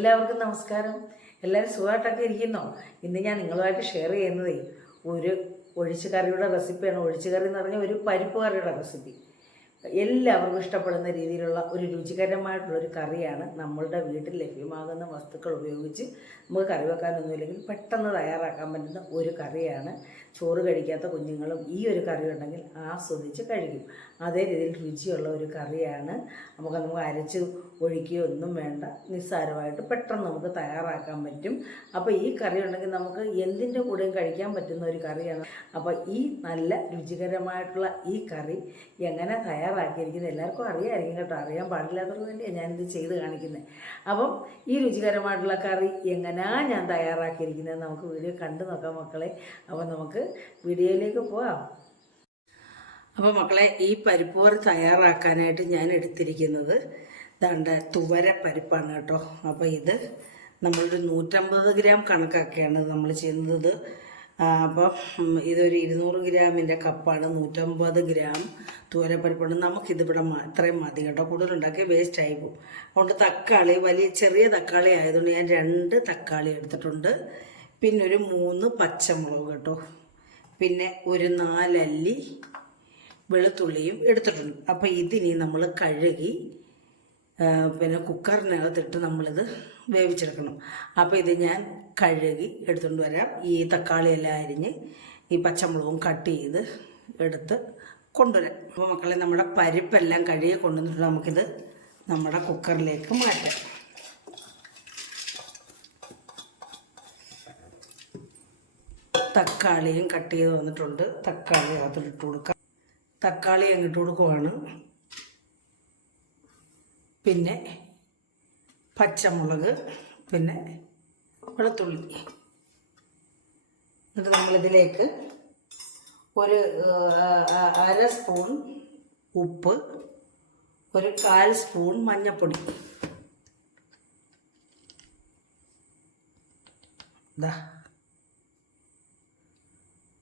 എല്ലാവർക്കും നമസ്കാരം. എല്ലാവരും സുഖമായിട്ടൊക്കെ ഇരിക്കുന്നോ? ഇന്ന് ഞാൻ നിങ്ങളുമായിട്ട് ഷെയർ ചെയ്യുന്നതേ ഒരു ഒഴിച്ചുകറിയുടെ റെസിപ്പിയാണ്. ഒഴിച്ചുകറി എന്ന് പറഞ്ഞാൽ ഒരു പരിപ്പ് കറിയുടെ റെസിപ്പി. എല്ലാവർക്കും ഇഷ്ടപ്പെടുന്ന രീതിയിലുള്ള ഒരു രുചികരമായിട്ടുള്ളൊരു കറിയാണ്. നമ്മളുടെ വീട്ടിൽ ലഭ്യമാകുന്ന വസ്തുക്കൾ ഉപയോഗിച്ച് നമുക്ക് കറി വെക്കാനൊന്നുമില്ലെങ്കിൽ പെട്ടെന്ന് തയ്യാറാക്കാൻ പറ്റുന്ന ഒരു കറിയാണ്. ചോറ് കഴിക്കാത്ത കുഞ്ഞുങ്ങളും ഈ ഒരു കറി ഉണ്ടെങ്കിൽ ആസ്വദിച്ച് കഴിക്കും. അതേ രീതിയിൽ രുചിയുള്ള ഒരു കറിയാണ്. നമുക്ക് അരച്ച് ഒഴിക്കുകയോ ഒന്നും വേണ്ട, നിസ്സാരമായിട്ട് പെട്ടെന്ന് നമുക്ക് തയ്യാറാക്കാൻ പറ്റും. അപ്പോൾ ഈ കറി ഉണ്ടെങ്കിൽ നമുക്ക് എന്തിൻ്റെ കൂടെയും കഴിക്കാൻ പറ്റുന്ന ഒരു കറിയാണ്. അപ്പോൾ ഈ നല്ല രുചികരമായിട്ടുള്ള ഈ കറി എങ്ങനെ തയ്യാറാക്കിയിരിക്കുന്നത് എല്ലാവർക്കും അറിയാമായിരിക്കും കേട്ടോ. അറിയാൻ പാടില്ലാത്തത് തന്നെയാണ് ഞാനിത് ചെയ്ത് കാണിക്കുന്നത്. അപ്പം ഈ രുചികരമായിട്ടുള്ള കറി എങ്ങനെയാണ് ഞാൻ തയ്യാറാക്കിയിരിക്കുന്നത് നമുക്ക് വീഡിയോ കണ്ടു നോക്കാം മക്കളെ. അപ്പോൾ നമുക്ക് വീഡിയോയിലേക്ക് പോവാം. അപ്പോൾ മക്കളെ, ഈ പരിപ്പ് കറി തയ്യാറാക്കാനായിട്ട് ഞാൻ എടുത്തിരിക്കുന്നത് ദാണ്ട തുവര പരിപ്പാണ് കേട്ടോ. അപ്പോൾ ഇത് നമ്മളൊരു 150 ഗ്രാം കണക്കാക്കിയാണ് നമ്മൾ ചെയ്യുന്നത്. അപ്പം ഇതൊരു 200 ഗ്രാമിൻ്റെ കപ്പാണ്. 150 ഗ്രാം തുവരപ്പരിപ്പാണ്. നമുക്കിതിവിടെ ഇത്രയും മതി കേട്ടോ. കൂടുതലുണ്ടാക്കി വേസ്റ്റ് ആയി പോകും. അതുകൊണ്ട് തക്കാളി, ചെറിയ തക്കാളി ആയതുകൊണ്ട് ഞാൻ 2 തക്കാളി എടുത്തിട്ടുണ്ട്. പിന്നെ ഒരു 3 പച്ചമുളക് കേട്ടോ. പിന്നെ ഒരു 4 അല്ലി വെളുത്തുള്ളിയും എടുത്തിട്ടുണ്ട്. അപ്പോൾ ഇതിനി നമ്മൾ കഴുകി പിന്നെ കുക്കറിനകത്തിട്ട് നമ്മളിത് വേവിച്ചെടുക്കണം. അപ്പോൾ ഇത് ഞാൻ കഴുകി എടുത്തുകൊണ്ട് വരാം. ഈ തക്കാളിയെല്ലാം അരിഞ്ഞ് ഈ പച്ചമുളകും കട്ട് ചെയ്ത് എടുത്ത് കൊണ്ടുവരാം. അപ്പോൾ മക്കളെ, നമ്മുടെ പരിപ്പെല്ലാം കഴുകി കൊണ്ടുവന്നിട്ട് നമുക്കിത് നമ്മുടെ കുക്കറിലേക്ക് മാറ്റാം. തക്കാളിയും കട്ട് ചെയ്ത് വന്നിട്ടുണ്ട്. തക്കാളി അകത്തോട്ട് ഇട്ട് കൊടുക്കാം. തക്കാളി അങ്ങിട്ട് കൊടുക്കുവാണ്. പിന്നെ പച്ചമുളക്, പിന്നെ വെളുത്തുള്ളി. എന്നിട്ട് നമ്മളിതിലേക്ക് ഒരു 1/2 സ്പൂൺ ഉപ്പ്, ഒരു 1/4 സ്പൂൺ മഞ്ഞൾപ്പൊടി,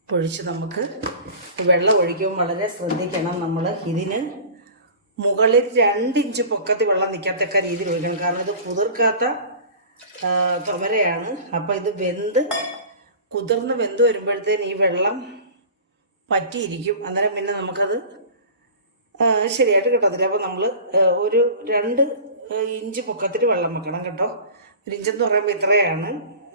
ഒഴിച്ച് നമുക്ക് വെള്ളം ഒഴിക്കുമ്പോൾ വളരെ ശ്രദ്ധിക്കണം. നമ്മൾ ഇതിന് മുകളിൽ 2 ഇഞ്ച് പൊക്കത്തിൽ വെള്ളം നിൽക്കത്തക്ക രീതിയിൽ ഒഴിക്കണം. കാരണം ഇത് കുതിർക്കാത്ത തുവരയാണ്. അപ്പോൾ ഇത് കുതിർന്ന് വെന്ത് വരുമ്പോഴത്തേന് ഈ വെള്ളം പറ്റിയിരിക്കും. അന്നേരം പിന്നെ നമുക്കത് ശരിയായിട്ട് കിട്ടത്തില്ല. അപ്പോൾ നമ്മൾ ഒരു 2 ഇഞ്ച് പൊക്കത്തിൽ വെള്ളം വെക്കണം കേട്ടോ. 1 ഇഞ്ചെന്ന് പറയുമ്പോൾ ഇത്രയാണ്,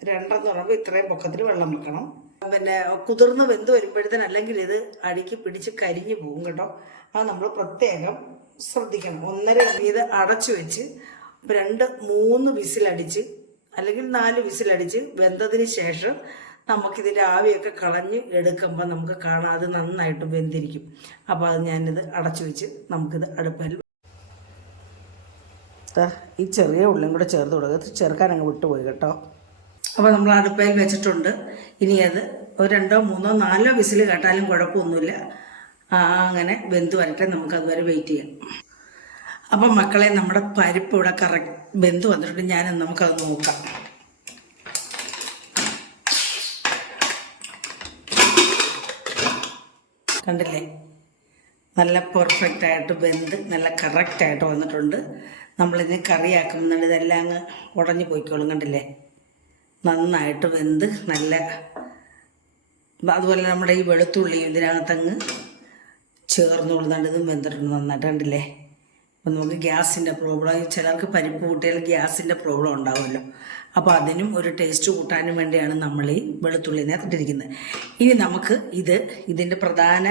2 എന്ന് പറയുമ്പോൾ ഇത്രയും പൊക്കത്തിൽ വെള്ളം വെക്കണം. പിന്നെ കുതിർന്ന് വെന്ത് വരുമ്പോഴത്തേന് അല്ലെങ്കിൽ ഇത് അടിക്ക് പിടിച്ച് കരിഞ്ഞു പോകും കേട്ടോ. അത് നമ്മൾ പ്രത്യേകം ശ്രദ്ധിക്കണം. 1.5 ഇത് അടച്ചു വെച്ച് 2-3 വിസിലടിച്ച് അല്ലെങ്കിൽ 4 വിസിലടിച്ച് വെന്തതിന് ശേഷം നമുക്കിതിൻ്റെ ആവിയൊക്കെ കളഞ്ഞ് എടുക്കുമ്പോൾ നമുക്ക് കാണാം അത് നന്നായിട്ട് വെന്തിരിക്കും. അപ്പോൾ അത് ഞാനിത് അടച്ചു വെച്ച് നമുക്കിത് അടുപ്പിൽ ഈ ചെറിയ ഉള്ളിയും കൂടെ ചേർത്ത് കൊടുക്കുക. ചേർക്കാൻ അങ്ങ് വിട്ടുപോയി കേട്ടോ. അപ്പോൾ നമ്മൾ അടുപ്പിൽ വെച്ചിട്ടുണ്ട്. ഇനി അത് ഒരു 2-3-4 വിസിൽ കേട്ടാലും കുഴപ്പമൊന്നുമില്ല. അങ്ങനെ വെന്ത് വരട്ടെ. നമുക്കതുവരെ വെയിറ്റ് ചെയ്യാം. അപ്പം മക്കളെ, നമ്മുടെ പരിപ്പ് ഇവിടെ കറക്റ്റ് വെന്ത് വന്നിട്ടുണ്ട്. നമുക്കത് നോക്കാം. കണ്ടില്ലേ, നല്ല പെർഫെക്റ്റായിട്ട് വെന്ത് നല്ല കറക്റ്റായിട്ട് വന്നിട്ടുണ്ട്. നമ്മളിതിന് കറിയാക്കുന്നുണ്ട്. ഇതെല്ലാം അങ്ങ് ഉടഞ്ഞു പോയിക്കോളും. കണ്ടില്ലേ, നന്നായിട്ട് വെന്ത് നല്ല. അതുപോലെ നമ്മുടെ ഈ വെളുത്തുള്ളിയും ഇതിനകത്തങ്ങ് ചേർന്ന് കൊടുക്കുന്നുണ്ട്. ഇതും വെന്തിട്ടുണ്ട് നന്നായിട്ട്. കണ്ടില്ലേ. അപ്പം നമുക്ക് ഗ്യാസിൻ്റെ പ്രോബ്ലം, ചിലർക്ക് പരിപ്പ് കൂട്ടിയാൽ ഗ്യാസിൻ്റെ പ്രോബ്ലം ഉണ്ടാവുമല്ലോ. അപ്പോൾ അതിനും ഒരു ടേസ്റ്റ് കൂട്ടാനും വേണ്ടിയാണ് നമ്മൾ ഈ വെളുത്തുള്ളിനെ ഇട്ടിരിക്കുന്നത്. ഇനി നമുക്ക് ഇതിൻ്റെ പ്രധാന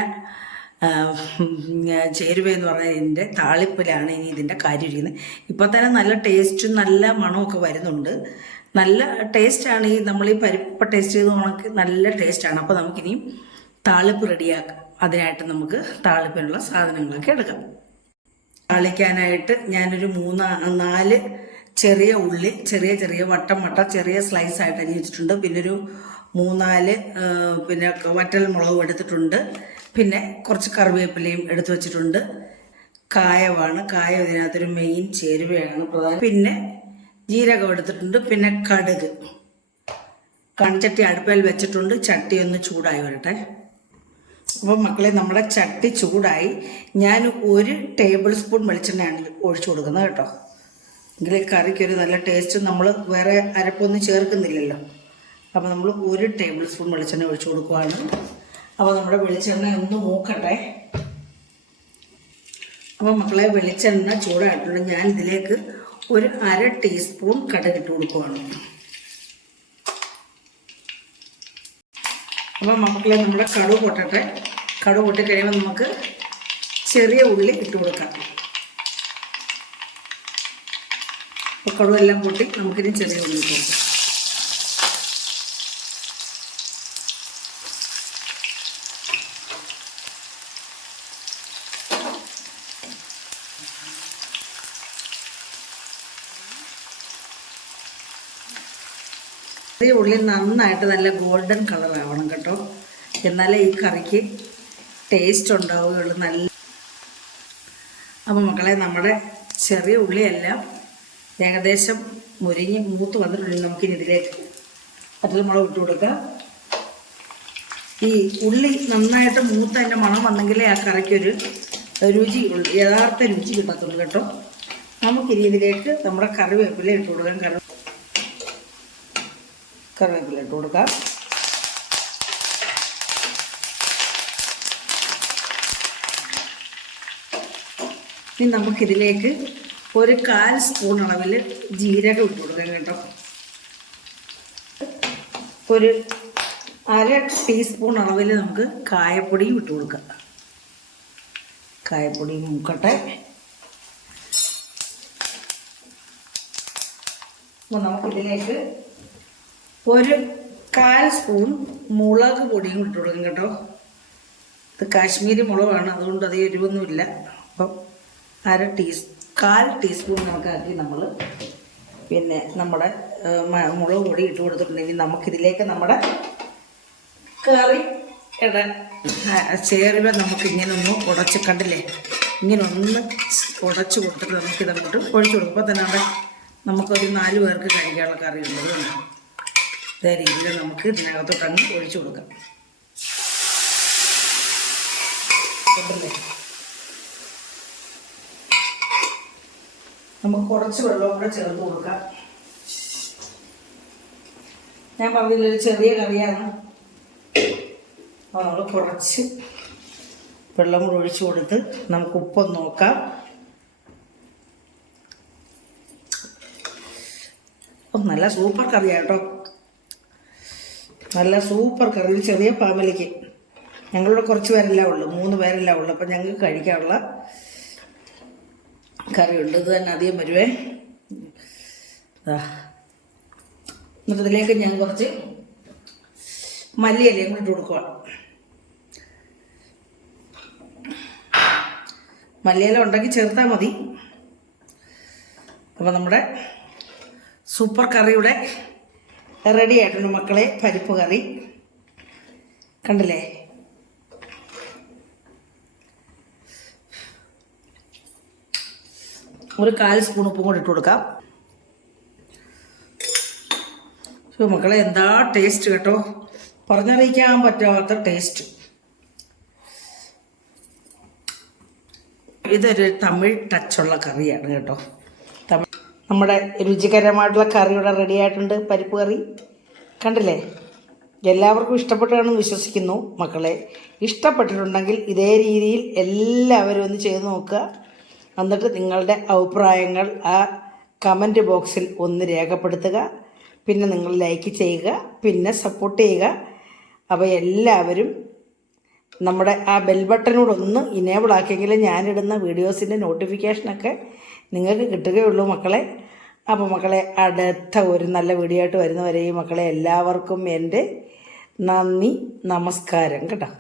ചേരുവയെന്ന് പറഞ്ഞാൽ ഇതിൻ്റെ താളിപ്പിലാണ് ഇനി ഇതിൻ്റെ കാര്യം ഇരിക്കുന്നത്. ഇപ്പോൾ തന്നെ നല്ല ടേസ്റ്റും നല്ല മണമൊക്കെ വരുന്നുണ്ട്. നല്ല ടേസ്റ്റാണ് നമ്മൾ ഈ പരിപ്പ് ടേസ്റ്റ് ചെയ്ത് ഉണക്ക് നല്ല ടേസ്റ്റാണ്. അപ്പോൾ നമുക്കിനിയും താളിപ്പ് റെഡിയാക്കാം. അതിനായിട്ട് നമുക്ക് താളിപ്പിനുള്ള സാധനങ്ങളൊക്കെ എടുക്കാം. താളിക്കാനായിട്ട് ഞാനൊരു 3-4 ചെറിയ ഉള്ളി ചെറിയ വട്ടം ചെറിയ സ്ലൈസായിട്ട് അരിഞ്ഞ് വെച്ചിട്ടുണ്ട്. പിന്നെ ഒരു 3-4 പിന്നെ വറ്റൽ മുളകും എടുത്തിട്ടുണ്ട്. പിന്നെ കുറച്ച് കറിവേപ്പിലയും എടുത്തു വെച്ചിട്ടുണ്ട്. കായം ഇതിനകത്തൊരു മെയിൻ ചേരുവയാണ് പ്രധാനം. പിന്നെ ജീരകം എടുത്തിട്ടുണ്ട്. പിന്നെ കടുക്. കൺചട്ടി അടുപ്പിൽ വെച്ചിട്ടുണ്ട്. ചട്ടി ഒന്ന് ചൂടായി വരട്ടെ. അപ്പോൾ മക്കളെ, നമ്മുടെ ചട്ടി ചൂടായി. ഞാൻ 1 ടേബിൾ സ്പൂൺ വെളിച്ചെണ്ണയാണ് ഒഴിച്ചു കൊടുക്കുന്നത് കേട്ടോ. എങ്കിൽ കറിക്കൊരു നല്ല ടേസ്റ്റ്. നമ്മൾ വേറെ അരപ്പൊന്നും ചേർക്കുന്നില്ലല്ലോ. അപ്പോൾ നമ്മൾ 1 ടേബിൾ സ്പൂൺ വെളിച്ചെണ്ണ ഒഴിച്ചു കൊടുക്കുവാണ്. അപ്പോൾ നമ്മുടെ വെളിച്ചെണ്ണ ഒന്ന് മൂക്കട്ടെ. അപ്പോൾ മക്കളെ, വെളിച്ചെണ്ണ ചൂടായിട്ടുണ്ട്. ഞാൻ ഇതിലേക്ക് ഒരു 1/2 ടീസ്പൂൺ കടുക് ഇട്ട് കൊടുക്കുവാണ്. അപ്പോൾ മക്കളെ, നമ്മുടെ കടുക് പൊട്ടട്ടെ. കടുക് പൊട്ടി കഴിയുമ്പോൾ നമുക്ക് ചെറിയ ഉള്ളി ഇട്ട് കൊടുക്കാം. അപ്പോൾ കടുവെല്ലാം പൊട്ടി നമുക്കിനി ചെറിയ ഉള്ളി ഇട്ട് കൊടുക്കാം. ചെറിയ ഉള്ളി നന്നായിട്ട് നല്ല ഗോൾഡൻ കളർ ആവണം കേട്ടോ. എന്നാലേ ഈ കറിക്ക് ടേസ്റ്റ് ഉണ്ടാവുകയുള്ളൂ. നല്ല അപ്പോൾ മക്കളെ, നമ്മുടെ ചെറിയ ഉള്ളിയെല്ലാം ഏകദേശം മുരിഞ്ഞ് മൂത്ത് വന്നിട്ടുണ്ടെങ്കിൽ നമുക്കിനി ഇതിലേക്ക് വറ്റൽമുളക് ഇട്ട് കൊടുക്കാം. ഈ ഉള്ളി നന്നായിട്ട് മൂത്ത് അതിൻ്റെ മണം വന്നെങ്കിലേ ആ കറിക്കൊരു രുചി, യഥാർത്ഥ രുചി കിട്ടത്തുള്ളൂ കേട്ടോ. നമുക്കിനി ഇതിലേക്ക് നമ്മുടെ കറിവേപ്പില ഇട്ട് കൊടുക്കാം. കറിവേപ്പില ഇട്ട് കൊടുക്കാം. ഇനി നമുക്കിതിലേക്ക് ഒരു 1/4 സ്പൂൺ അളവിൽ ജീരകം ഇട്ട് കൊടുക്കാം കേട്ടോ. ഒരു 1/2 ടീസ്പൂൺ അളവിൽ നമുക്ക് കായപ്പൊടിയും ഇട്ട് കൊടുക്കാം. കായപ്പൊടി മൂക്കട്ടെ. അപ്പോൾ നമുക്കിതിലേക്ക് ഒരു 1/4 സ്പൂൺ മുളക് പൊടിയും ഇട്ട് കൊടുക്കും കേട്ടോ. ഇത് കാശ്മീരി മുളകാണ്, അതുകൊണ്ട് അത് എരിവൊന്നുമില്ല. അപ്പം 1/4 ടീസ്പൂൺ കണക്കാക്കി നമ്മൾ പിന്നെ നമ്മുടെ മുളക് പൊടി ഇട്ട് കൊടുത്തിട്ടുണ്ടെങ്കിൽ നമുക്കിതിലേക്ക് നമ്മുടെ കറി ചേരുമ്പോൾ നമുക്കിങ്ങനെ ഒന്ന് ഉടച്ച്, കണ്ടില്ലേ, ഇങ്ങനെ ഒന്ന് ഉടച്ച് കൊടുത്തിട്ട് നമുക്കിതങ്ങോട്ട് ഒഴിച്ചു കൊടുക്കും. അപ്പോൾ തന്നെ അവിടെ നമുക്കൊരു 4 പേർക്ക് കഴിക്കാനുള്ള കറി ഉള്ളത്. ഇതേ രീതിയിൽ നമുക്ക് ഇതിനകത്തോട്ടങ്ങ് ഒഴിച്ചു കൊടുക്കാം. കണ്ടില്ലേ, നമുക്ക് കുറച്ച് വെള്ളവും കൂടെ ചേർത്ത് കൊടുക്കാം. ഞാൻ പറഞ്ഞില്ലൊരു ചെറിയ കറിയാണ്. അപ്പോൾ നമ്മൾ കുറച്ച് വെള്ളം കൂടെ ഒഴിച്ച് കൊടുത്ത് നമുക്ക് ഉപ്പൊന്ന് നോക്കാം. നല്ല സൂപ്പർ കറിയാണ് കേട്ടോ. നല്ല സൂപ്പർ കറി. ചെറിയ ഫാമിലിക്ക്, ഞങ്ങളുടെ കുറച്ച് പേരെല്ലാം ഉള്ളു, 3 പേരെല്ലാം ഉള്ളു. അപ്പം ഞങ്ങൾക്ക് കഴിക്കാനുള്ള കറിയുണ്ട്. ഇത് തന്നെ അധികം വരുവേ. എന്നിട്ട് ഇതിലേക്ക് ഞാൻ കുറച്ച് മല്ലിയിലയും കൂടി ഇട്ട് കൊടുക്കുക. മല്ലിയില ഉണ്ടെങ്കിൽ ചേർത്താൽ മതി. അപ്പോൾ നമ്മുടെ സൂപ്പർ കറിയുടെ റെഡി ആയിട്ടുണ്ട് മക്കളെ. പരിപ്പ് കറി കണ്ടില്ലേ. ഒരു 1/4 സ്പൂൺ ഉപ്പും കൂടി ഇട്ട് കൊടുക്കാം. മക്കളെ, എന്താ ടേസ്റ്റ് കേട്ടോ, പറഞ്ഞറിയിക്കാൻ പറ്റാത്ത ടേസ്റ്റ്. ഇതൊരു തമിഴ് ടച്ചുള്ള കറിയാണ് കേട്ടോ. നമ്മുടെ രുചികരമായിട്ടുള്ള കറിയുടെ റെഡി ആയിട്ടുണ്ട്. പരിപ്പ് കറി കണ്ടില്ലേ. എല്ലാവർക്കും ഇഷ്ടപ്പെട്ടാണെന്ന് വിശ്വസിക്കുന്നു മക്കളെ. ഇഷ്ടപ്പെട്ടിട്ടുണ്ടെങ്കിൽ ഇതേ രീതിയിൽ എല്ലാവരും ഒന്ന് ചെയ്ത് നോക്കുക. എന്നിട്ട് നിങ്ങളുടെ അഭിപ്രായങ്ങൾ ആ കമൻറ്റ് ബോക്സിൽ ഒന്ന് രേഖപ്പെടുത്തുക. പിന്നെ നിങ്ങൾ ലൈക്ക് ചെയ്യുക, പിന്നെ സപ്പോർട്ട് ചെയ്യുക. അപ്പോൾ എല്ലാവരും നമ്മുടെ ആ ബെൽ ബട്ടനോടൊന്ന് ഇനേബിൾ ആക്കിയെങ്കിൽ ഞാനിടുന്ന വീഡിയോസിൻ്റെ നോട്ടിഫിക്കേഷനൊക്കെ നിങ്ങൾക്ക് കിട്ടുകയുള്ളൂ മക്കളെ. അപ്പോൾ മക്കളെ, അടുത്ത ഒരു നല്ല വീഡിയോ ആയിട്ട് വരുന്നവരെയും മക്കളെ എല്ലാവർക്കും എൻ്റെ നന്ദി, നമസ്കാരം കേട്ടോ.